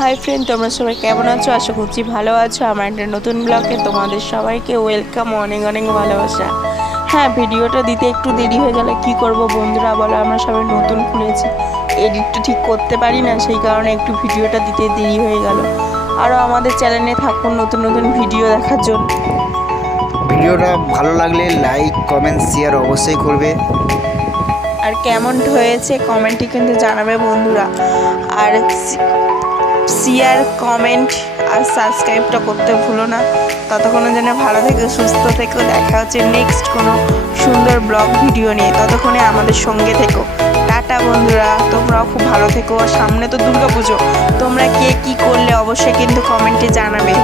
Hi friend, তোমরা সবাই কেমন আছো? আশা করছি ভালো আছো। আমার একটা নতুন ব্লগে তোমাদের সবাইকে ওয়েলকাম, অনেক অনেক ভালোবাসা। হ্যাঁ, ভিডিওটা দিতে একটু দেরি হয়ে গেল, কি করব বন্ধুরা বলো, আমরা সবাই নতুন খুলেছি, এডিটটা ঠিক করতে পারি না, সেই কারণে একটু ভিডিওটা দিতে দেরি হয়ে গেল। আরও আমাদের চ্যানেলে থাকুন নতুন নতুন ভিডিও দেখার জন্য। ভিডিওটা ভালো লাগলে লাইক কমেন্ট শেয়ার অবশ্যই করবে। আর কেমন হয়েছে কমেন্টে কিন্তু জানাবে বন্ধুরা। আর শেয়ার কমেন্ট আর সাবস্ক্রাইবটা করতে ভুলো না। ততক্ষণের জন্য ভালো থেকো, সুস্থ থেকো। দেখা হচ্ছে নেক্সট কোনো সুন্দর ব্লগ ভিডিও নিয়ে। ততক্ষণে আমাদের সঙ্গে থেকো। টাটা বন্ধুরা, তোমরাও খুব ভালো থেকো। আর সামনে তো দুর্গাপুজো, তোমরা কে কী করলে অবশ্যই কিন্তু কমেন্টে জানাবে।